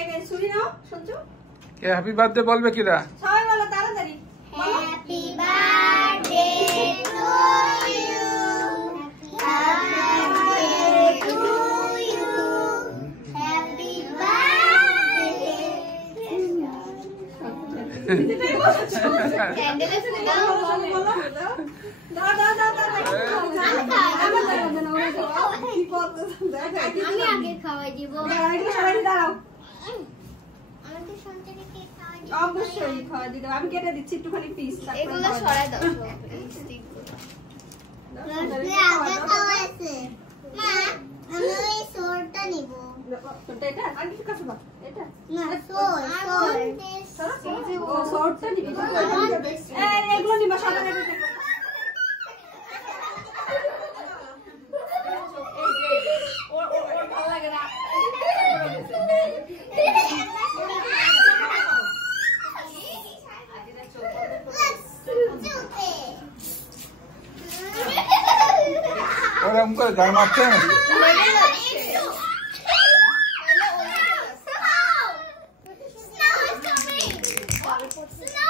কে শুনি নাও শুনছো কে happy birthday বলবে কিরা সবাই বলো তাড়াতাড়ি happy birthday to you happy birthday to you happy birthday candle আছে দাও বলো দাও দাও দাও দাও আমি আগে খাওয়াই দিব সবাই দাঁড়াও আমাদের সন্তানকে কেক খাওয়াই দিব অবশ্যই খাওয়া দিতে আমি কেটে দিচ্ছি একটুখানি পিস এগুলো সরাই দাও এই স্টিকগুলো আগে খাওয়াইছে মা আমি ওই সোরটা নিব এটা আন্টি কাছে দাও এটা না সোর ও শর্টটা নিবি এই এগুলো নিবা সবাই এটা ওরকম করে গায়ে মারছে Snow is coming! Snow